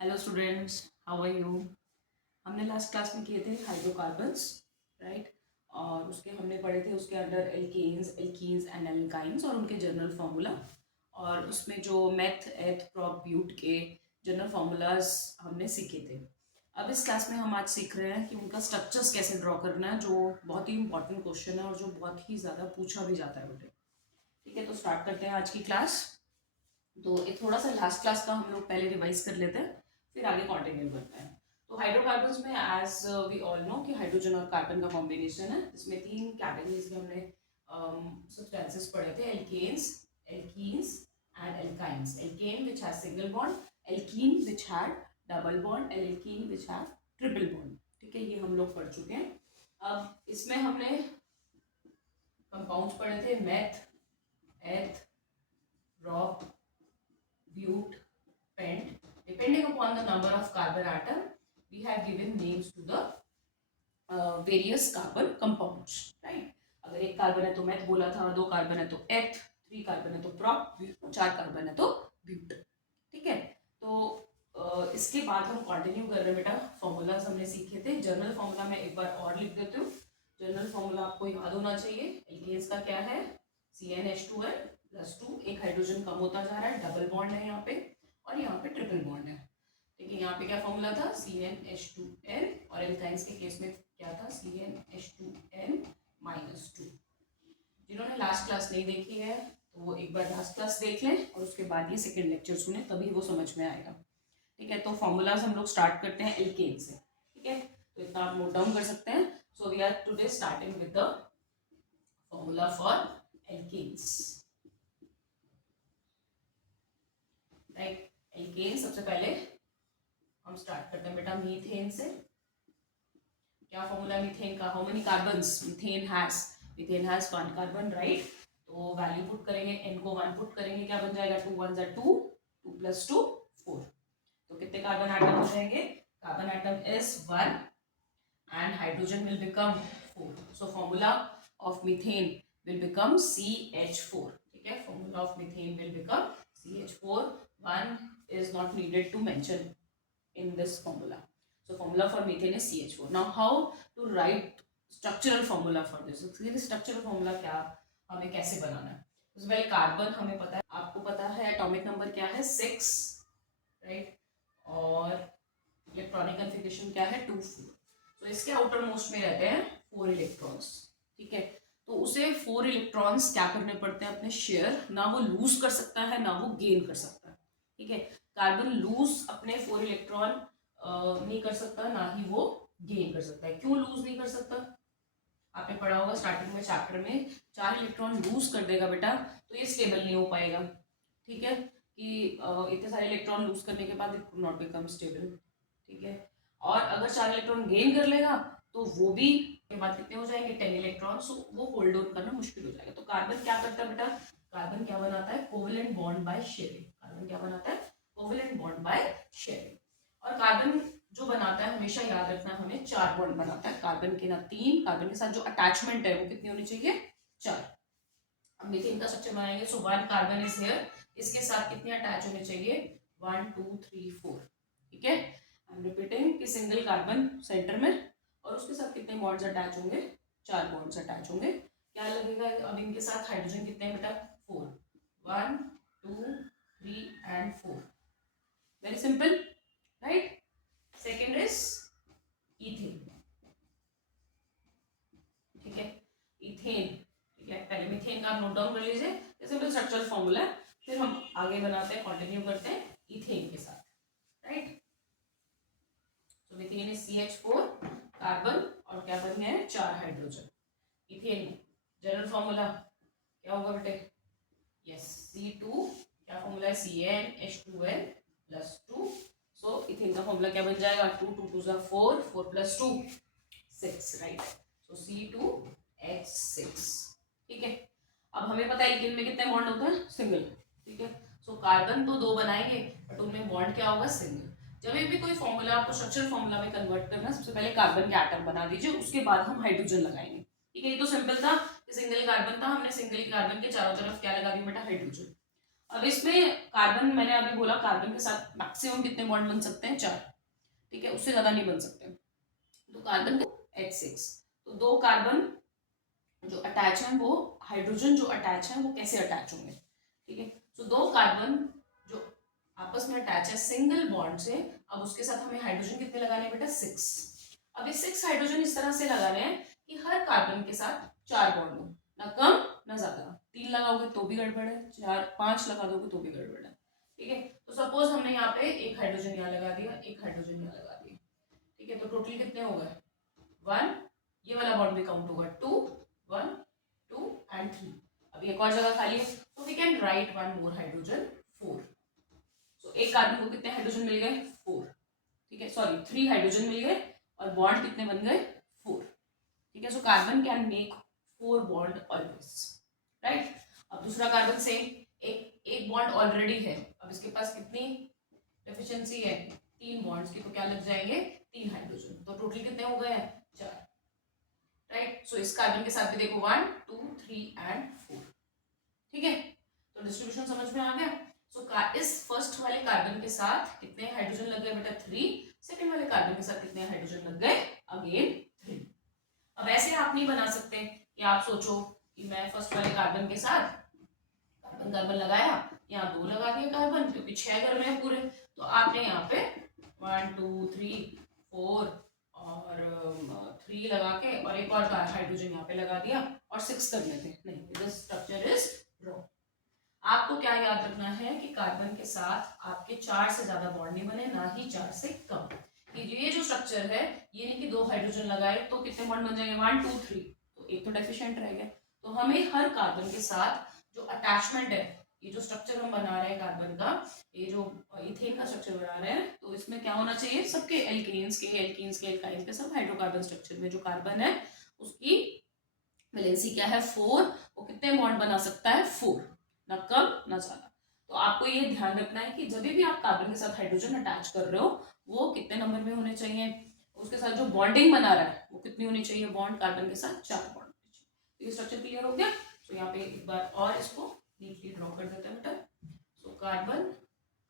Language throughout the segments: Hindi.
Hello students, how are you. हमने लास्ट क्लास में किए थे हाइड्रोकार्बन्स, राइट। और उसके हमने पढ़े थे उसके अंडर एल्कीन्स एंड एल्काइंस और उनके जनरल फार्मूला। और उसमें जो मेथ एथ प्रोप ब्यूट के जनरल फार्मूलाज हमने सीखे थे। अब इस क्लास में हम आज सीख रहे हैं कि उनका स्ट्रक्चर्स कैसे ड्रॉ करना है, जो बहुत ही इंपॉर्टेंट क्वेश्चन है और जो बहुत ही ज़्यादा पूछा भी जाता है बेटे। ठीक है, तो स्टार्ट करते हैं आज की क्लास। तो एक थोड़ा सा लास्ट क्लास का हम लोग पहले रिवाइज कर लेते हैं, फिर आगे कंटिन्यू करते हैं। तो हाइड्रोकार्बन्स में एज वी ऑल नो कि हाइड्रोजन और कार्बन का कॉम्बिनेशन है। इसमें तीन कैटेगरीज में हमने सब्सटेंसेस पढ़े थे, alkanes, alkenes and alkynes. Alkane which has single bond, alkene which had double bond, alkene which have triple bond. ठीक है, ये हम लोग पढ़ चुके हैं। अब इसमें हमने कंपाउंड्स पढ़े थे, मेथ, एथ, prop, bute, pent. Depending upon the number of carbon atom, we have given names to the various carbon compounds, right? अगर एक कार्बन है तो मैथ बोला था, दो कार्बन है तो एथ, थ्री कार्बन है तो प्रॉप, चार कार्बन है तो ब्यूट। ठीक है, तो इसके बाद हम कंटिन्यू कर रहे हैं बेटा। फॉर्मूलाज हमने सीखे थे। जनरल फॉर्मूला मैं एक बार और लिख देती हूँ। जनरल फॉर्मूला आपको याद होना चाहिए। एल्केन्स का क्या है, CnH2n+2। एक हाइड्रोजन कम होता जा रहा है, डबल बॉन्ड है यहाँ पे, और यहाँ पे ट्रिपल बॉन्ड है। ठीक है, यहाँ पे क्या फॉर्मूला था, CnH2n, और एल्काइंस के केस में क्या था, CnH2n-2। जिन्होंने लास्ट क्लास नहीं देखी है तो वो एक बार लास्ट क्लास देख लें और उसके बाद ये सेकेंड लेक्चर सुने, तभी वो समझ में आएगा। ठीक है, तो फॉर्मूलाज हम लोग स्टार्ट करते हैं एल्केन से। ठीक है, तो इतना आप नोट डाउन कर सकते हैं। So we are today starting with the formula for alkanes, right. Alkane सबसे पहले हम स्टार्ट करते हैं बेटा मीथेन से। क्या फॉर्मूला मीथेन का, how many carbons methane has one carbon, right. तो वैल्यू पुट करेंगे, एन को वन पुट करेंगे, क्या बन जाएगा, 2 1 2, 2 + 2 4। तो कितने कार्बन एटम हो जाएंगे, carbon atom is 1 and hydrogen will become 4. So formula of methane will become CH4. ठीक है, formula of methane will become CH4. One is not needed to mention in this formula. So formula for methane is CH4. Now how to write structural formula for this? So structural formula क्या, हमें कैसे बनाना है। सबसे पहले कार्बन हमें पता है, आपको पता है एटॉमिक नंबर क्या है, 6, राइट। और इलेक्ट्रॉनिक कन्फिगरेशन क्या है, 2 4। तो इसके आउटर मोस्ट में रहते हैं 4 इलेक्ट्रॉन्स। ठीक है, तो उसे 4 इलेक्ट्रॉन्स क्या करने पड़ते हैं, अपने शेयर, ना वो लूज कर सकता है ना वो गेन कर सकता है। ठीक है, कार्बन लूज अपने 4 इलेक्ट्रॉन नहीं कर सकता, ना ही वो गेन कर सकता है। क्यों लूज नहीं कर सकता, आपने पढ़ा होगा स्टार्टिंग में चैप्टर में, 4 इलेक्ट्रॉन लूज कर देगा बेटा तो ये स्टेबल नहीं हो पाएगा। ठीक है, कि इतने सारे इलेक्ट्रॉन लूज करने के बाद it could not become stable. ठीक है, और अगर 4 इलेक्ट्रॉन गेन कर लेगा तो वो भी के बाद कितने हो जाएंगे, 10 इलेक्ट्रॉन। सो वो होल्ड ऑन करना मुश्किल हो जाएगा। तो कार्बन क्या करता है बेटा, कार्बन क्या बनाता है, covalent bond by sharing. Carbon क्या बनाता है, कोवेलेंट बॉन्ड बाय शेयरिंग। और कार्बन जो बनाता है, हमेशा याद रखना, हमें 4 बॉन्ड बनाता है। कार्बन के ना 3, कार्बन के साथ जो अटैचमेंट है वो कितनी होनी चाहिए, 4। अब मीथेन का स्ट्रक्चर बनाएंगे, सो 1 कार्बन इज हियर, इसके साथ कितने अटैच होने चाहिए, 1 2 3 4। ठीक है, आई एम रिपीटिंग कि सिंगल कार्बन सेंटर में और उसके साथ कितने बॉन्ड्स अटैच होंगे, 4 बॉन्ड्स अटैच होंगे। क्या लगेगा, अब इनके साथ हाइड्रोजन कितने बेटा, 4, 1 2 3 and 4। Very simple, right. Second is ethane. ठीक है, इथेन। ठीक है, पहले मीथेन का आप नोट डाउन कर लीजिए, ये सिंपल स्ट्रक्चरल फॉर्मूला है। फिर हम आगे बनाते हैं, कंटिन्यू करते हैं इथेन के साथ, राइट। तो मीथेन इज CH4 कार्बन और क्या बन गए हैं, 4 हाइड्रोजन। इथेन जनरल फॉर्मूला क्या होगा बेटे, यस C2, क्या फॉर्मूला है, CnH2n+2। सो इथेन का फॉर्मूला क्या बन जाएगा, 2 2 2 4, 4 + 2 6, राइट। सो C2H6। ठीक है, अब हमें पता है एल्केन में कितने बॉन्ड होते हैं, सिंगल। ठीक है, सो कार्बन तो 2 बनाएंगे बट उनमें बॉन्ड क्या होगा, सिंगल। जब भी कोई फॉर्मूला आपको स्ट्रक्चरल फॉर्मूला में कन्वर्ट करना है, सबसे पहले कार्बन के एटम बना दीजिए, उसके बाद हम हाइड्रोजन लगाएंगे। ठीक है, ये तो सिंपल था, सिंगल कार्बन था, हमने सिंगल कार्बन के चारों तरफ क्या लगा दिया बेटा, हाइड्रोजन। अब इसमें कार्बन, मैंने अभी बोला कार्बन के साथ मैक्सिमम कितने बॉन्ड बन सकते हैं, 4, ठीक है, उससे ज्यादा नहीं बन सकते। तो कार्बन H6, तो 2 कार्बन जो अटैच है वो हाइड्रोजन जो अटैच है वो कैसे अटैच होंगे, ठीक है। तो 2 कार्बन जो आपस में अटैच है सिंगल बॉन्ड से, अब उसके साथ हमें हाइड्रोजन कितने लगाने हैं बेटा, 6। अब ये 6 हाइड्रोजन इस तरह से लगाने हैं कि हर कार्बन के साथ 4 बॉन्ड हो, ना कम ना ज्यादा। 3 लगाओगे तो भी गड़बड़ है, 4 5 लगा दोगे तो भी गड़बड़ है, ठीक है। तो सपोज हमने यहाँ पे एक हाइड्रोजन यहाँ लगा दिया, एक हाइड्रोजन यहाँ लगा दिया, ठीक है। तो टोटली कितने हो गए, 1, ये वाला बॉन्ड भी काउंट होगा, 2 1 2 एंड 3। अभी एक और जगह खाली है, तो we can write 1 more hydrogen, 4। So एक कार्बन को कितने हाइड्रोजन मिल गए, 4, ठीक है, सॉरी 3 हाइड्रोजन मिल गए और बॉन्ड कितने बन गए, 4, ठीक है। So carbon can make 4 bond always, right. अब दूसरा कार्बन सेम, एक बॉन्ड ऑलरेडी है, अब इसके पास कितनी डेफिशिएंसी है, 3 बॉन्ड्स की, तो क्या लग जाएंगे, 3 हाइड्रोजन, तो टोटल कितने हो गए हैं, 4, राइट। सो इस कार्बन के साथ भी देखो 1 2 3 एंड 4, ठीक है। तो डिस्ट्रीब्यूशन समझ में आ गया। सो इस फर्स्ट वाले कार्बन के साथ कितने हाइड्रोजन लग गए बेटा, 3। सेकंड वाले कार्बन के साथ कितने हाइड्रोजन लग गए, अगेन 3। अब ऐसे आप नहीं बना सकते कि आप सोचो कि मैं फर्स्ट वाले कार्बन के साथ कार्बन कार्बन लगाया, यहाँ 2 लगा दिए कार्बन, क्योंकि 6 घर में है पूरे, तो आपने यहाँ पे 1 2 3 4 और 3 लगा के और एक और हाइड्रोजन यहाँ पे लगा दिया और 6 कर लेते, नहीं, दिस स्ट्रक्चर इज रॉन्ग। आपको क्या याद रखना है कि कार्बन के साथ आपके 4 से ज्यादा बॉन्ड नहीं बने, ना ही 4 से कम। ये जो स्ट्रक्चर है, ये नहीं कि 2 हाइड्रोजन लगाए तो कितने बॉन्ड बन जाएंगे, 1 2 3, तो एक तो डेफिशिएंट रह गया। तो हमें हर कार्बन के साथ जो अटैचमेंट है, ये जो स्ट्रक्चर हम बना रहे हैं कार्बन का, ये जो इथेन का स्ट्रक्चर बना रहे हैं, तो इसमें क्या होना चाहिए, सबके एल्केन्स के एल्काइंस के सब हाइड्रोकार्बन स्ट्रक्चर में जो कार्बन है उसकी वैलेंसी क्या है, 4। वो कितने बॉन्ड बना सकता है, 4, ना कम ना ज्यादा। तो आपको ये ध्यान रखना है कि जब भी आप कार्बन के साथ हाइड्रोजन अटैच कर रहे हो, वो कितने नंबर में होने चाहिए, उसके साथ जो बॉन्डिंग बना रहा है वो कितनी होनी चाहिए, बॉन्ड कार्बन के साथ 4 बॉन्ड होने चाहिए। तो ये स्ट्रक्चर क्लियर हो गया। तो यहाँ पे एक बार और इसको नीटली ड्रॉ कर देते हैं बेटा। So carbon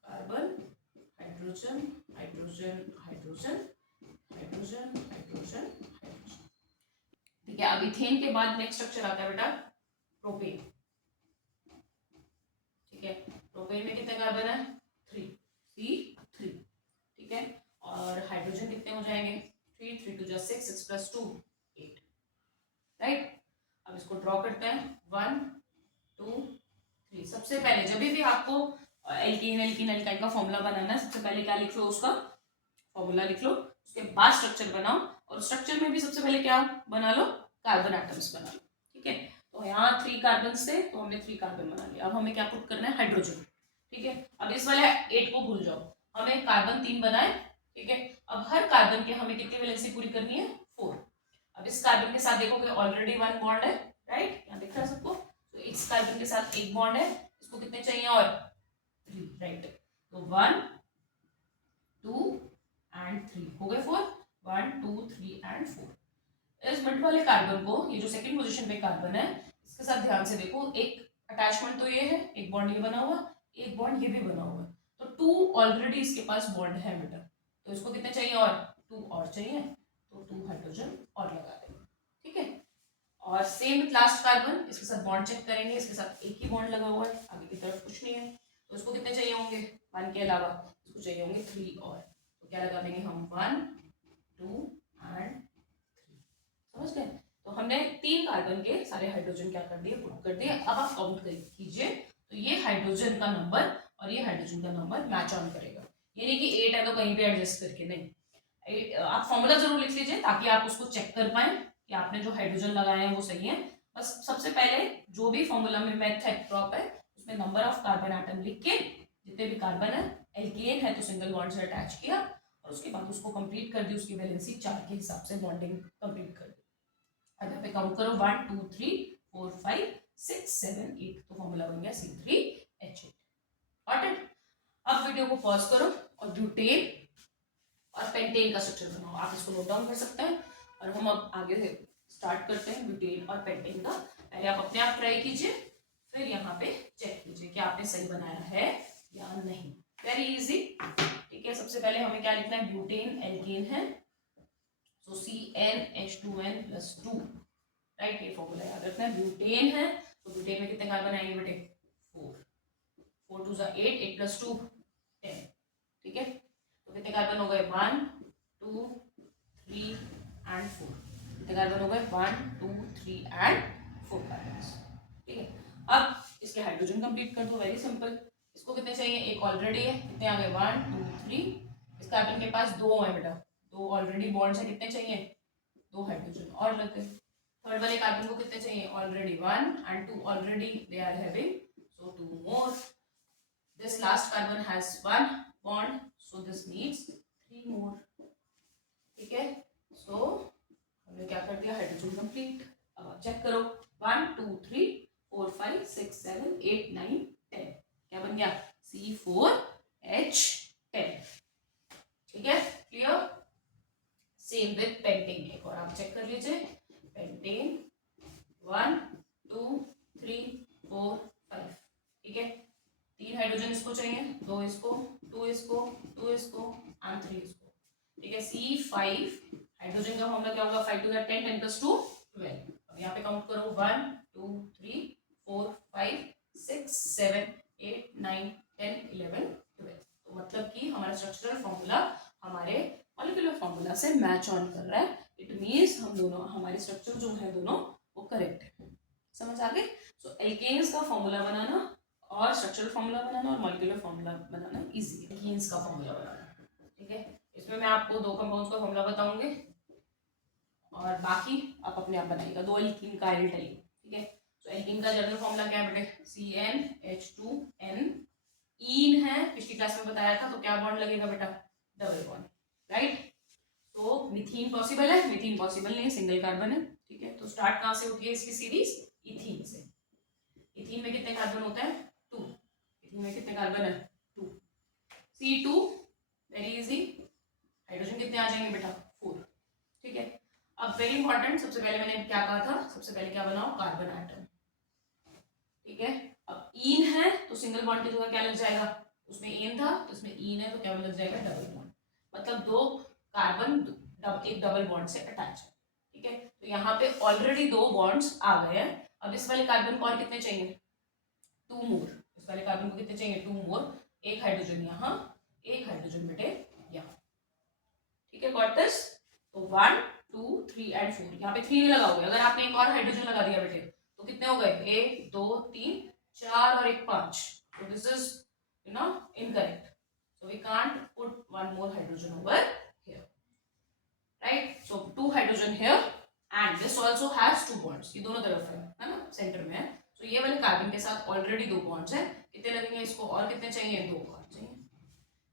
carbon hydrogen hydrogen hydrogen hydrogen hydrogen hydrogen, ठीक है। अब इथेन के बाद नेक्स्ट स्ट्रक्चर आता है बेटा प्रोपेन, ठीक है। प्रोपेन में कितने कार्बन है, 3 C3, ठीक है। और हाइड्रोजन कितने हो जाएंगे, 3 3 2 6 6 + 2 8, राइट। अब इसको ड्रॉ करते हैं, 1 2 3। सबसे पहले जब भी आपको एल्कीन एल्कीन एल्काइन का फॉर्मूला बनाना है, सबसे पहले क्या लिख लो, उसका फॉर्मूला लिख लो, उसके बाद स्ट्रक्चर बनाओ, और स्ट्रक्चर में भी सबसे पहले क्या बना लो, कार्बन एटम्स बना लो, ठीक है। तो यहाँ 3 कार्बन से तो हमने 3 कार्बन बना लिया। अब हमें क्या पुट करना है, हाइड्रोजन, ठीक है। अब इस वाले 8 को भूल जाओ, हमें कार्बन 3 बनाए, ठीक है। अब हर कार्बन के हमें कितनी वैलेंसी पूरी करनी है, 4। अब इस कार्बन के साथ देखोगे ऑलरेडी 1 बॉन्ड है, राइट, यहाँ दिख रहा है सबको। तो इस कार्बन के साथ 1 बॉन्ड है, इसको कितने चाहिए, और 3, राइट। तो 1 2 एंड 3 हो गए 4, 1 2 3 एंड 4। इस मिड वाले कार्बन को, ये जो सेकंड पोजीशन पे कार्बन है, इसके साथ ध्यान से देखो, एक अटैचमेंट तो ये है, एक बॉन्ड ये बना हुआ, एक बॉन्ड ये भी बना हुआ, तो 2 ऑलरेडी इसके पास बॉन्ड है बेटा, तो इसको कितने चाहिए, और 2 और चाहिए, तो 2 हाइड्रोजन और लगा देंगे, ठीक है। और सेम विथ लास्ट कार्बन, इसके साथ बॉन्ड चेक करेंगे, इसके साथ एक ही बॉन्ड लगा हुआ है, आगे की तरफ कुछ नहीं है, तो इसको कितने चाहिए होंगे, 1 के अलावा इसको चाहिए होंगे 3 और, तो क्या लगा देंगे हम, 1 2 एंड 3, समझ गए। तो हमने 3 कार्बन के सारे हाइड्रोजन क्या कर दिए, पुट कर दिए। अब आप काउंट कीजिए, तो ये हाइड्रोजन का नंबर और ये हाइड्रोजन का नंबर मैच ऑन करेगा, ये नहीं कि 8 है तो कहीं भी एडजस्ट करके, नहीं। आप फॉर्मूला जरूर लिख लीजिए ताकि आप उसको चेक कर पाए कि आपने जो हाइड्रोजन लगाए हैं वो सही है। बस सबसे पहले जो भी फॉर्मूला में मैथ है, ड्रॉप है, उसमें नंबर ऑफ कार्बन एटम लिख के, जितने भी कार्बन है, एल्केन है तो सिंगल बॉन्ड से अटैच किया, और उसके बाद उसको कंप्लीट कर दी, उसकी वैलेंसी 4 के हिसाब से बॉन्डिंग कंप्लीट कर दी। अब यहाँ पे काउंट करो, 1 2 3 4 5 6 7 8, तो फॉर्मूला बन गया C3H8, गॉट इट। अब वीडियो को पॉज करो और ब्यूटेन और पेंटेन का स्ट्रक्चर बनाओ, आप इसको नोट डाउन कर सकते हैं, और हम अब आगे से स्टार्ट करते हैं ब्यूटेन और पेंटेन का। पहले आप अपने आप ट्राई कीजिए, फिर यहाँ पे चेक कीजिए कि आपने सही बनाया है या नहीं। Very easy. ठीक है, सबसे पहले हमें क्या लिखना है, ब्यूटेन एल्केन है, सो CnH2n+2, राइट। ये फॉर्मूला याद रखना है। ब्यूटेन है तो ब्यूटेन में कितने कार्बन आएंगे बेटे, 4, 4 2 8, 8 + 2 10, ठीक है। तो कितने कार्बन हो गए, 1 2 3 and 4, कितने कार्बन हो गए, 1 2 3 and 4 कार्बन, ठीक है। अब इसके हाइड्रोजन कंप्लीट कर दो, वेरी सिंपल। इसको कितने चाहिए, एक ऑलरेडी है, कितने आ गए, 1 2 3, इस कार्बन के पास 2 है बेटा, 2 ऑलरेडी बॉन्ड्स है, कितने चाहिए, 2 हाइड्रोजन और लग गए। थर्ड वाले कार्बन को कितने चाहिए, already 1 and 2 already they are having, so 2 more. This last carbon has 1 bond, so this needs 3 more, ठीक है। so हमने क्या कर दिया, हाइड्रोजन कंप्लीट। अब आप चेक करो, 1 2 3 4 5 6 7 8 9 10, क्या बन गया, C4H10, ठीक है। क्लियर। सेम विद पेंटेन, एक और आप चेक कर लीजिए, पेंटेन 1 2 3 4 5, ठीक है। 3 हाइड्रोजन इसको चाहिए, 2 इसको, 2 इसको, 2 इसको एंड 3 इसको, ठीक है। C5 हाइड्रोजन का फॉर्मूला क्या होगा, 5 2 10 10 + 2 12। अब यहाँ पे काउंट करो, 1 2 3 4 5 6 7 8 9 10 11 12। तो मतलब कि हमारा स्ट्रक्चरल फॉर्मूला हमारे मॉलिक्यूलर फॉर्मूला से मैच ऑन कर रहा है। इट मीन्स हम दोनों, हमारे स्ट्रक्चर जो है दोनों वो करेक्ट है। समझ आ गई। सो एल्केन्स का फॉर्मूला बनाना और स्ट्रक्चरल फॉर्मूला बनाना और मॉलिक्यूलर फॉर्मूला बनाना इजी है। एल्केन्स का फॉर्मूला बनाना, ठीक है। इसमें मैं आपको 2 कंपाउंड्स का फॉर्मूला बताऊंगी और बाकी आप अपने आप बनाइएगा। 2 एल्कीन का एल्टाइन, ठीक है। तो एल्कीन का जनरल फॉर्मूला क्या है बेटे, CnH2n। ईन है, पिछली क्लास में बताया था, तो क्या बॉन्ड लगेगा बेटा, डबल बॉन्ड, राइट। तो मिथीन पॉसिबल है, मिथीन पॉसिबल नहीं है, सिंगल कार्बन है, ठीक है। तो स्टार्ट कहाँ से होती है इसकी सीरीज, इथीन से। इथीन में कितने कार्बन होते हैं, 2। इथीन में कितने कार्बन है, 2। C2, very easy. हाइड्रोजन कितने आ जाएंगे बेटा, 4, ठीक है। अब वेरी इंपॉर्टेंट, सबसे पहले मैंने क्या कहा था, सबसे पहले क्या बनाओ, कार्बन एटम, ठीक है। अब ईन है तो सिंगल बॉन्ड की जगह क्या लग जाएगा, उसमें एन था तो इसमें ईन है तो क्या लग जाएगा, डबल बॉन्ड। मतलब 2 कार्बन एक डबल बॉन्ड से अटैच है, ठीक है। तो यहाँ पे ऑलरेडी 2 बॉन्ड्स आ गए हैं। अब इस वाले कार्बन को और कितने चाहिए, 2 मोर। इस वाले कार्बन को कितने चाहिए, 2 मोर। एक हाइड्रोजन यहाँ, एक हाइड्रोजन बेटे यहाँ, ठीक है। Got this. तो 1 2 3 and 4, यहाँ पे 3 नहीं लगाओगे। अगर आपने एक और हाइड्रोजन लगा दिया बेटे तो कितने हो गए, 1 2 3 4 और 1 5। तो this is incorrect, so we can't put one more hydrogen over here, right? So 2 hydrogen here and this also has 2 bonds, ये दोनों तरफ है ना, सेंटर में है। तो ये वाले कार्बन के साथ ऑलरेडी 2 बॉन्ड्स हैं, कितने लगेंगे इसको, और कितने चाहिए, 2 और चाहिए,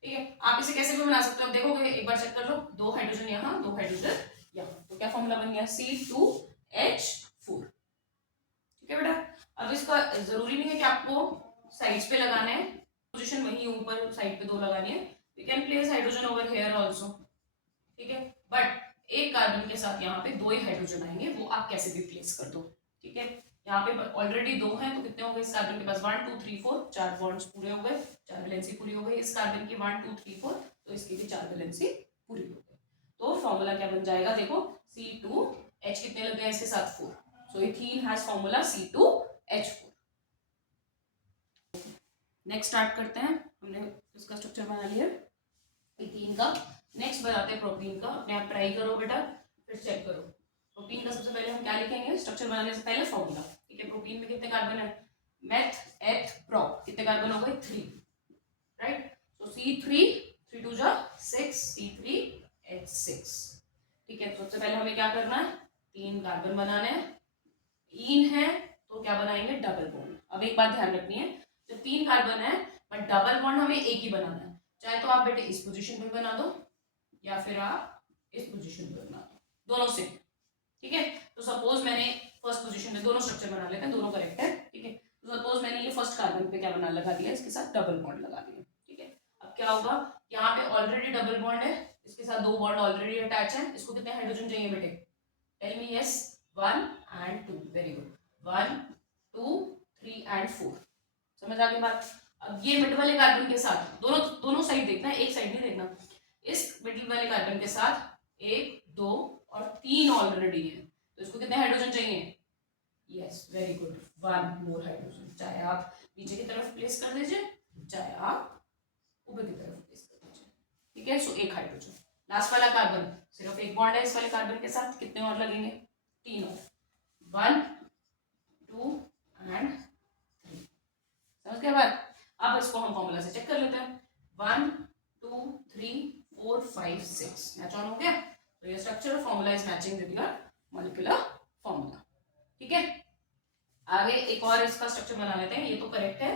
ठीक है। आप इसे कैसे भी बना सकते हो, देखोगे एक बार चेक कर लो, 2 हाइड्रोजन यहाँ, 2 हाइड्रोजन यहाँ, तो क्या फॉर्मूला बन गया, C2H4, ठीक है बेटा। अब इसका जरूरी नहीं है कि आपको साइड्स पे लगाना है, पोजीशन वही ऊपर साइड पे 2 लगानी है, we can place hydrogen over here also, ठीक है। बट एक कार्बन के साथ यहाँ पे 2 ही हाइड्रोजन आएंगे, वो आप कैसे भी प्लेस कर दो, ठीक है। यहाँ पे ऑलरेडी 2 हैं तो कितने हो गए इस कार्बन के पास, 1 2 3 4, 4 बॉन्ड्स पूरे हो गए, 4 वैलेंसी पूरी हो गई। इस कार्बन की 1 2 3 4, तो इसकी भी 4 वैलेंसी पूरी हो गई। तो फॉर्मूला क्या बन जाएगा, देखो, C2H कितने लग गए इसके साथ, 4। So ethene has formula C2H4। Next start करते हैं, हमने इसका स्ट्रक्चर बना लिया इथीन का। नेक्स्ट बनाते हैं प्रोपीन का। अपने आप ट्राई करो बेटा, फिर चेक करो। प्रोपीन का सबसे पहले हम क्या लिखेंगे, स्ट्रक्चर बनाने से पहले फॉर्मूला, ठीक है। प्रोपीन में कितने कार्बन है, मेथ एथ प्रोप, कितने कार्बन हो गए, 3, राइट। सो C3 3 2 6, C3H6, ठीक है। सबसे पहले हमें क्या करना है, 3 कार्बन बनाने हैं। ईन है तो क्या बनाएंगे, डबल बॉन्ड। अब एक बात ध्यान रखनी है, जब 3 कार्बन है बट डबल बॉन्ड हमें एक ही बनाना है, चाहे तो आप बेटे इस पोजीशन पे बना दो या फिर आप इस पोजीशन पे बना दो, दोनों से, ठीक है। तो सपोज मैंने फर्स्ट पोजीशन में, दोनों स्ट्रक्चर बना लेते हैं, दोनों करेक्ट है, ठीक है। तो सपोज मैंने ये फर्स्ट कार्बन पे क्या बना लगा दिया, इसके साथ डबल बॉन्ड लगा दिया, ठीक है। अब क्या होगा, यहाँ पे ऑलरेडी डबल बॉन्ड है, इसके साथ 2 बॉन्ड ऑलरेडी अटैच है। इसको कितने हाइड्रोजन चाहिए बेटे, tell me, yes, 1 and 2, very good, 1 2 3 and 4। समझ आ गई बात। अब ये मिड वाले कार्बन के साथ दोनों साइड देखना है, एक साइड नहीं देखना। इस मिडिल वाले कार्बन के साथ 1 2 और 3 ऑलरेडी है, तो इसको कितने हाइड्रोजन चाहिए? Yes, very good, 1 more hydrogen. चाहे आप नीचे की तरफ प्लेस कर दीजिए, चाहे आप ऊपर की तरफ प्लेस कर दीजिए, ठीक है। सो 1 हाइड्रोजन। लास्ट वाला कार्बन सिर्फ एक बॉन्ड है इस वाले कार्बन के साथ, कितने और लगेंगे? 3 और, 1 2 एंड 3। समझ गए बात। अब इसको हम फॉर्मूला से चेक कर लेते हैं। 1 2 3 4 5 6 मैच ऑन हो गया। तो ये structural formula is matching with your molecular formula, ठीक है। आगे एक और इसका स्ट्रक्चर बना लेते हैं, ये तो करेक्ट है।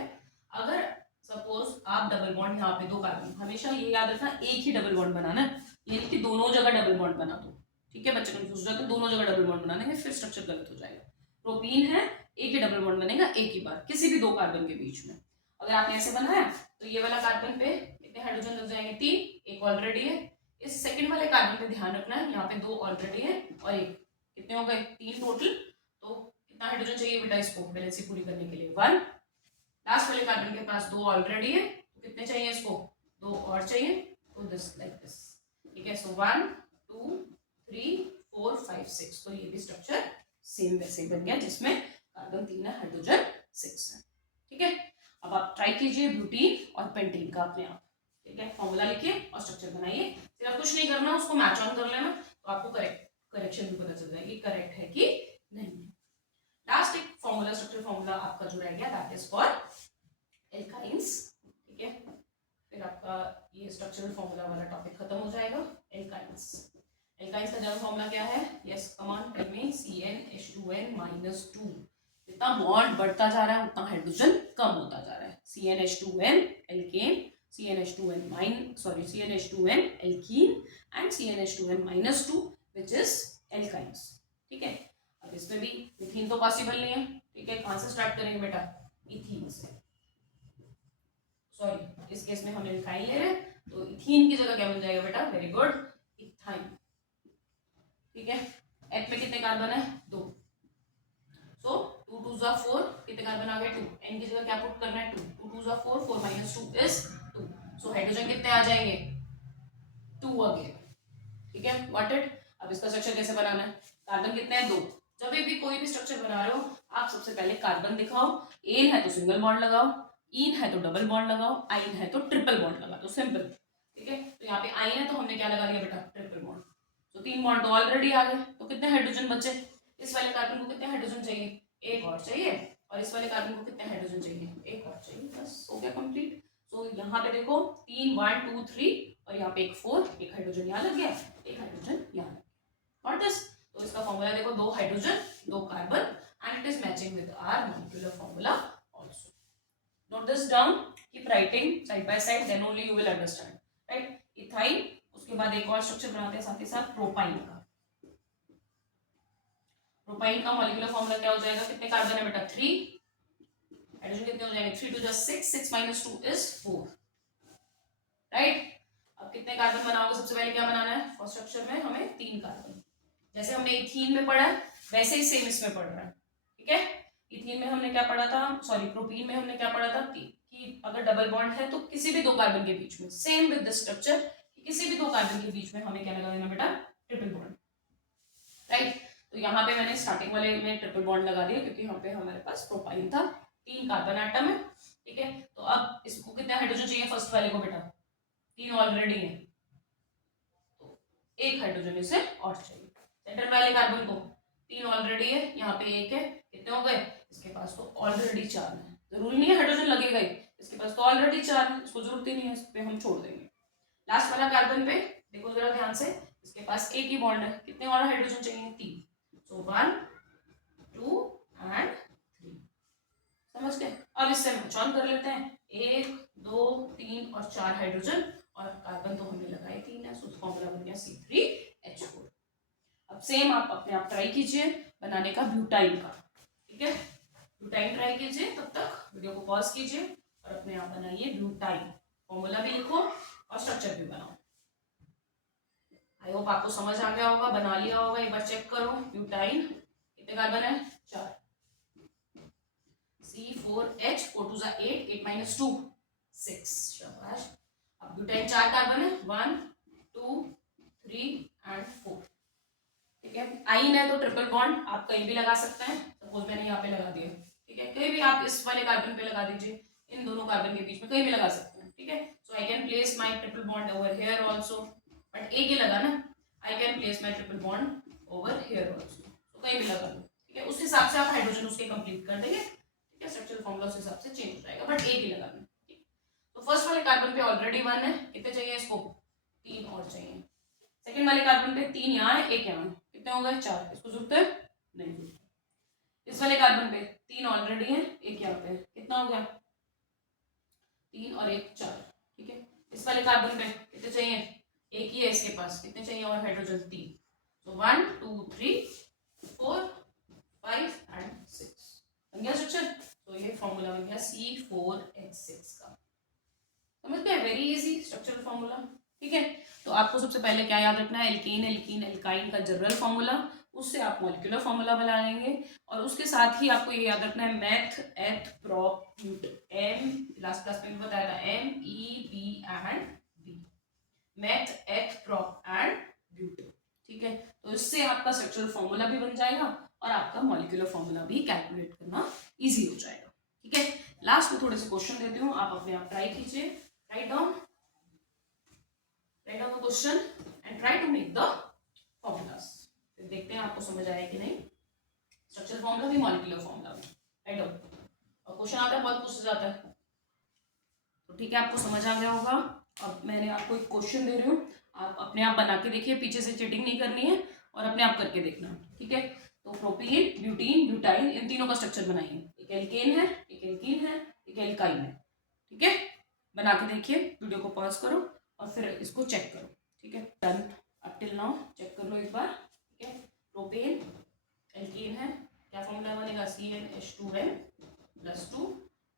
अगर सपोज आप डबल बॉन्ड, यहाँ पे 2 कार्बन, हमेशा ये याद रखना एक ही डबल बॉन्ड बनाना है, ये नहीं कि दोनों जगह डबल बॉन्ड बना दो, ठीक है। बच्चे कंफ्यूज हो जाते हैं, दोनों जगह डबल बॉन्ड बनाने में फिर स्ट्रक्चर गलत हो जाएगा। प्रोपीन है, एक ही डबल बॉन्ड बनेगा एक ही बार किसी भी 2 कार्बन के बीच में। अगर आपने ऐसे बनाया तो ये वाला कार्बन पे कितने हाइड्रोजन लग जाएंगे? 3, एक ऑलरेडी है। इस सेकंड वाले कार्बन पे ध्यान रखना है, यहाँ पे 2 ऑलरेडी है और एक, कितने हो गए? 3 टोटल। तो कितना हाइड्रोजन चाहिए बेटा इसको बैलेंसी पूरी करने के लिए? 1। लास्ट वाले कार्बन के पास 2 ऑलरेडी है, तो कितने चाहिए इसको? 2 और चाहिए, तो दिस लाइक दिस, ठीक है। सो 1 2 3 4 5 6। तो ये भी स्ट्रक्चर सेम वैसे ही बन गया, जिसमें कार्बन 3 है, हाइड्रोजन 6 है, ठीक है। अब आप ट्राई कीजिए ब्यूटीन और पेंटीन का अपने आप, ठीक है। फॉर्मूला लिखिए और स्ट्रक्चर बनाइए, सिर्फ कुछ नहीं करना, उसको मैच ऑन कर लेना, तो आपको करेक्शन भी पता चल जाएगी करेक्ट है कि नहीं। लास्ट एक फॉर्मूला, स्ट्रक्चर फॉर्मूला आपका जो रह गया, दैट इज फॉर एल्काइंस, ठीक है। फिर आपका ये स्ट्रक्चरल फॉर्मूला वाला टॉपिक खत्म हो जाएगा। एल्काइंस, एल्काइंस का जनरल फॉर्मूला क्या है? Yes, come on tell me. CnH2n-2। जितना बॉन्ड बढ़ता जा रहा है उतना हाइड्रोजन कम होता जा रहा है। CnH2n alkane, CnH2n alkene and CnH2n-2 which is alkynes, ठीक है। अब इसमें भी मिथीन तो पॉसिबल नहीं है, ठीक है। कहां से स्टार्ट करेंगे बेटा? इथीन से। सॉरी, इस केस में हम एल्काइन ले रहे हैं, तो इथीन की जगह क्या बन जाएगा बेटा? वेरी गुड, इथाइन, ठीक है। एच में कितने कार्बन है? 2। सो 2 2 जा 4, कितने कार्बन आ गए? 2। एन की जगह क्या पुट करना है? 2 2 2 जा 4, 4 - 2 इज 2। सो हाइड्रोजन कितने आ जाएंगे? 2 अगेन, ठीक है। Got it. अब इसका स्ट्रक्चर कैसे बनाना है? कार्बन कितने हैं? 2। जब भी कोई भी स्ट्रक्चर बना रहे हो, आप सबसे पहले कार्बन दिखाओ, एन है तो सिंगल बॉन्ड लगाओ, इन है तो डबल बॉन्ड लगाओ, आइन है तो ट्रिपल बॉन्ड लगा दो, सिंपल, ठीक है। तो यहाँ पे आइन है तो हमने क्या लगा लिया बेटा? Triple bond. तो 3 बॉन्ड तो ऑलरेडी आ गए, तो कितने हाइड्रोजन बचे? इस वाले कार्बन को कितने हाइड्रोजन चाहिए? 1 और चाहिए, और इस वाले कार्बन को कितने हाइड्रोजन चाहिए? 1 और चाहिए, बस हो गया कंप्लीट। सो यहाँ पे देखो 3 1 2 3 और यहाँ पे एक 4, एक हाइड्रोजन यहाँ लग गया, एक हाइड्रोजन यहाँ लग गया। Not this. तो इसका फॉर्मूला देखो, 2 hydrogen 2 carbon and it is matching with our molecular formula also. Note this down, keep writing side by side, then only you will understand, right. Ethyne, उसके बाद एक और स्ट्रक्चर बनाते हैं साथ ही साथ, प्रोपाइन का। प्रोपाइन का मॉलिक्यूलर फॉर्मूला क्या हो जाएगा? कितने कार्बन है बेटा? 3। हाइड्रोजन कितने हो जाएंगे? 3 2 जा 6, 6 - 2 इज 4, राइट। अब कितने कार्बन बनाओगे? सबसे पहले क्या बनाना है? फर्स्ट स्ट्रक्चर में हमें 3 कार्बन, जैसे हमने इथीन में पढ़ा है वैसे ही सेम इसमें पढ़ रहा है, ठीक है। इथीन में हमने क्या पढ़ा था? सॉरी, प्रोपीन में हमने क्या पढ़ा था कि अगर डबल बॉन्ड है तो किसी भी 2 कार्बन के बीच में, सेम विद दिस स्ट्रक्चर, किसी भी 2 कार्बन के बीच में हमें क्या लगा देना बेटा? Triple bond, right. तो यहाँ पे मैंने स्टार्टिंग वाले में ट्रिपल बॉन्ड लगा दिया, क्योंकि यहाँ पे हमारे पास प्रोपाइन था, 3 कार्बन एटम है, ठीक है। तो अब इसको कितने हाइड्रोजन चाहिए? फर्स्ट वाले को बेटा 3 ऑलरेडी है, तो 1 हाइड्रोजन इसे और चाहिए। सेंटर वाले कार्बन को 3 ऑलरेडी है, यहाँ पे 1 है, कितने हो गए? इसके पास तो ऑलरेडी 4 है, जरूरी नहीं है हाइड्रोजन लगेगा ही, इसके पास तो ऑलरेडी 4 है, इसको जरूरत ही नहीं है, इस पे हम छोड़ देंगे। लास्ट वाला कार्बन पे देखो जरा ध्यान से, इसके पास एक ही बॉन्ड है, कितने और हाइड्रोजन चाहिए? 3। सो 1 2 एंड 3, समझ गए। अब इससे मैच ऑन कर लेते हैं, 1 2 3 और 4 हाइड्रोजन, और कार्बन तो हमने लगाए 3 है, सो फॉर्मूला बन गया C3H4। अब सेम आप अपने आप ट्राई कीजिए बनाने का ब्यूटाइन का, ठीक है। ब्यूटाइन ट्राई कीजिए, तब तक वीडियो को पॉज कीजिए और अपने आप बनाइए ब्यूटाइन। फॉर्मूला भी लिखो और स्ट्रक्चर भी बनाओ। आई होप आपको समझ आ गया होगा, बना लिया होगा, एक बार चेक करो। ब्यूटाइन कितने कार्बन है? 4। C4H 4 2 8, 8 minus 2 6। शाबाश। अब ब्यूटेन 4 कार्बन है, 1 2 3 एंड 4। ठीक है, आइन है तो ट्रिपल बॉन्ड आप कहीं भी लगा सकते हैं। सपोज मैंने यहाँ पे लगा दिया, ठीक है, कहीं भी आप इस वाले कार्बन पे लगा दीजिए, इन दोनों कार्बन के बीच में कहीं भी लगा सकते हैं। ठीक है, so I can place my triple bond over here also, but एक ही लगा ना, I can place my triple bond over here also, तो कहीं भी लगा दो। ठीक है, उस हिसाब से आप हाइड्रोजन उसके कंप्लीट कर देंगे। ठीक है, स्ट्रक्चरल फॉर्मूला उस हिसाब से चेंज हो जाएगा, बट एक ही लगाना। ठीक, तो फर्स्ट वाले कार्बन पे ऑलरेडी 1 है, कितने चाहिए इसको, 3 और चाहिए। सेकंड वाले कार्बन पे 3 यहाँ है, 1 यहाँ है, कितने हो गए, 4। इसको जरूरत है नहीं। इस वाले कार्बन पे 3 ऑलरेडी है, 1 यहाँ पे, कितना हो गया, 3 और 1 4। ठीक है, इस वाले कार्बन पे कितने चाहिए, 1 ही है इसके पास, कितने चाहिए और हाइड्रोजन, 3। तो 1 2 3 4 5 एंड 6 बन गया स्ट्रक्चर। तो ये फॉर्मूला बन गया C4H6 का। समझ गए, वेरी इजी स्ट्रक्चरल फॉर्मूला। ठीक है, तो आपको सबसे पहले क्या याद रखना है, एल्केन एल्कीन एल्काइन का जनरल फॉर्मूला, उससे आप मॉलिक्यूलर फॉर्मूला बना लेंगे। और उसके साथ ही आपको ये याद रखना है meth eth prop but, M, last class में भी बताया था, MEB and B, meth eth prop and but. ठीक है, तो इससे आपका स्ट्रक्चरल फॉर्मूला भी बन जाएगा और आपका मॉलिक्यूलर फॉर्मूला भी कैलकुलेट करना इजी हो जाएगा। ठीक है, लास्ट में थोड़े से क्वेश्चन देती हूँ, आप अपने आप ट्राई कीजिए, write down the question and try to make the formulas। फिर देखते हैं आपको समझ आया कि नहीं, स्ट्रक्चरल फॉर्मूला भी मॉलिक्यूलर फॉर्मूला भी, राइट डाउन। और क्वेश्चन आता है, बहुत पूछा जाता है, तो ठीक है, आपको समझ आ गया होगा। अब मैंने आपको एक क्वेश्चन दे रही हूँ, आप अपने आप बना के देखिए, पीछे से चीटिंग नहीं करनी है और अपने आप करके देखना। ठीक है, तो प्रोपीन ब्यूटीन ब्यूटाइन इन तीनों का स्ट्रक्चर बनाइए, एक एल्केन है, एक एल्कीन है, एक एल्काइन है। ठीक है, बना के देखिए, वीडियो को पॉज करो और फिर इसको चेक करो। ठीक है, done, up till now check कर लो एक बार। ठीक है, प्रोपेन एल्कीन है, क्या फॉर्मूला बनेगा, CnH2n +2।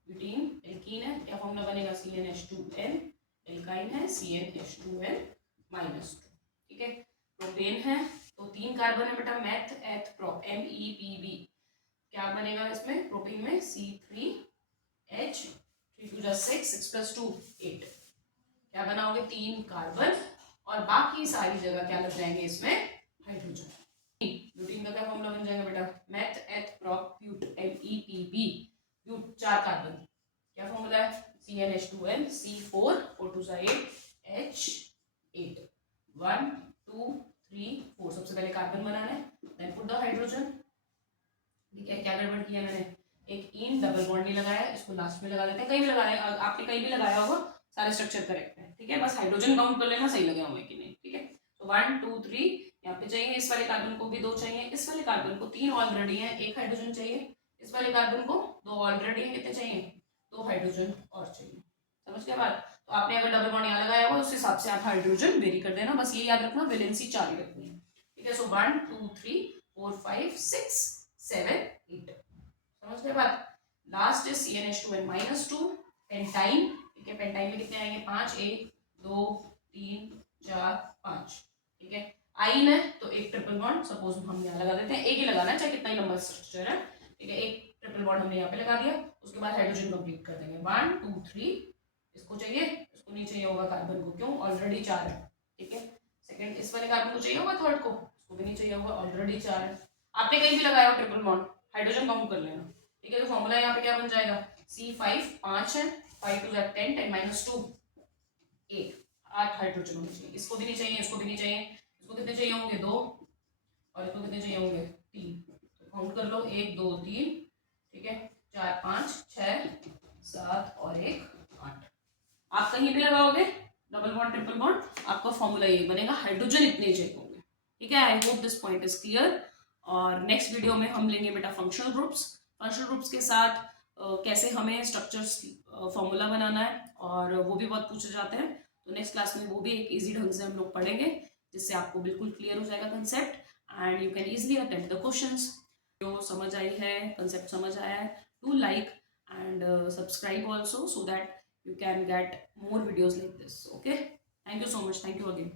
ब्यूटीन एल्कीन है, क्या फॉर्मूला बनेगा, CnH2n। एल्काइन है, CnH2n -2। ठीक है, प्रोपेन है तो 3 कार्बन है बेटा, मैथ एथ प्रोप MEPB, क्या बनेगा इसमें, प्रोपेन में C3H 3 2 6 6 + 2 8, क्या बनाओगे, 3 कार्बन और बाकी सारी जगह क्या लग जाएंगे इसमें, हाइड्रोजन। ब्यूटीन का क्या फॉर्मूला बन जाएगा बेटा, meth eth prop but MEPB, but 4 carbon, क्या फॉर्मूला है, CnH2n C4 4 2 8 H8 1 2 3 4। सबसे पहले कार्बन बनाना है, देन पुट द हाइड्रोजन। ठीक है, क्या गड़बड़ किया मैंने, एक इन डबल बॉन्ड नहीं लगाया, इसको लास्ट में लगा देते हैं, कहीं भी लगाया, आपने कहीं भी लगाया होगा, सारे स्ट्रक्चर करेक्ट है। ठीक है, बस हाइड्रोजन काउंट कर लेना सही लगे होंगे कि नहीं। ठीक है, तो 1 2 3 यहाँ पे चाहिए, इस वाले कार्बन को भी 2 चाहिए, इस वाले कार्बन को 3 ऑलरेडी है, 1 हाइड्रोजन चाहिए, इस वाले कार्बन को 2 ऑलरेडी है, कितने चाहिए, 2 हाइड्रोजन और चाहिए। समझ गए बात, तो आपने अगर डबल बॉन्ड यहाँ लगाया होगा उस हिसाब से आप हाइड्रोजन वेरी कर देना, बस ये याद रखना वैलेंसी 4 ही रखनी है। ठीक है, सो 1 2 3 4 5 6 7 8। समझ गए बात, लास्ट इज CnH2n -2 पेंटाइन। ठीक है, पेंटाइन में कितने आएंगे, 5, 1 2 3 4 5। ठीक है, आइन है तो एक ट्रिपल बॉन्ड, सपोज हम यहाँ लगा देते हैं, एक ही लगाना है चाहे कितना ही लंबा स्ट्रक्चर है। ठीक है, एक ट्रिपल बॉन्ड हमने यहाँ पे लगा दिया, उसके बाद हाइड्रोजन कंप्लीट कर देंगे, 1 2 3। इसको चाहिए, इसको नहीं चाहिए होगा कार्बन को, क्यों, ऑलरेडी 4 है। ठीक है, सेकंड इस वाले कार्बन को चाहिए होगा, थर्ड को, इसको भी नहीं चाहिए होगा, ऑलरेडी 4 है। आपने कहीं भी लगाया हो ट्रिपल बॉन्ड, हाइड्रोजन काउंट कर लेना। ठीक है, तो फॉर्मूला यहाँ पे क्या बन जाएगा, C5 5 है, 5 2 10 10 -2 8, 8 हाइड्रोजन होने चाहिए, इसको भी नहीं चाहिए, इसको भी नहीं चाहिए, इसको कितने चाहिए होंगे, 2, और इसको कितने चाहिए होंगे, 3। तो काउंट कर लो, 1 2 3। ठीक है, 4 5 6 7 और 1 8। आप कहीं भी लगाओगे डबल बॉन्ड ट्रिपल बॉन्ड, आपका फॉर्मूला यही बनेगा, हाइड्रोजन इतने ही चाहिए होंगे। ठीक है, I hope this point is clear. और नेक्स्ट वीडियो में हम लेंगे बेटा फंक्शनल ग्रुप्स, फंक्शनल ग्रुप्स के साथ कैसे हमें स्ट्रक्चर्स फॉर्मूला बनाना है, और वो भी बहुत पूछे जाते हैं, तो नेक्स्ट क्लास में वो भी एक इजी ढंग से हम लोग पढ़ेंगे, जिससे आपको बिल्कुल क्लियर हो जाएगा concept and you can easily attempt the questions. जो समझ आई है, कंसेप्ट समझ आया है, do like and subscribe also, so that you can get more videos like this. Okay, thank you so much, thank you again.